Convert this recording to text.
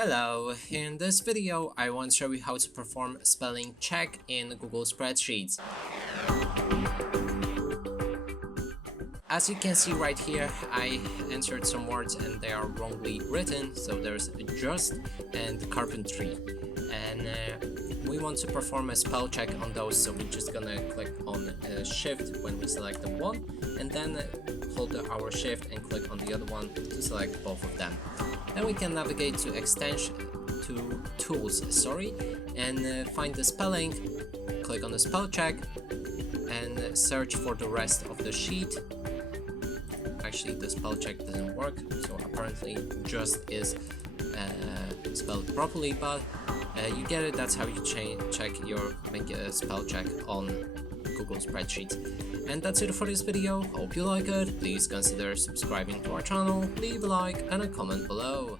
Hello, in this video I want to show you how to perform spelling check in Google Spreadsheets. As you can see right here, I entered some words and they are wrongly written, so there's just and carpentry. And we want to perform a spell check on those, so we're just gonna click on shift when we select the one, and then hold our shift and click on the other one to select both of them. Then we can navigate to tools, and find the spelling, click on the spell check, and search for the rest of the sheet. Actually, the spell check doesn't work, so apparently just is spelled properly, but you get it. That's how you make a spell check on Google Spreadsheets. And that's it for this video. Hope you like it. Please consider subscribing to our channel, leave a like and a comment below.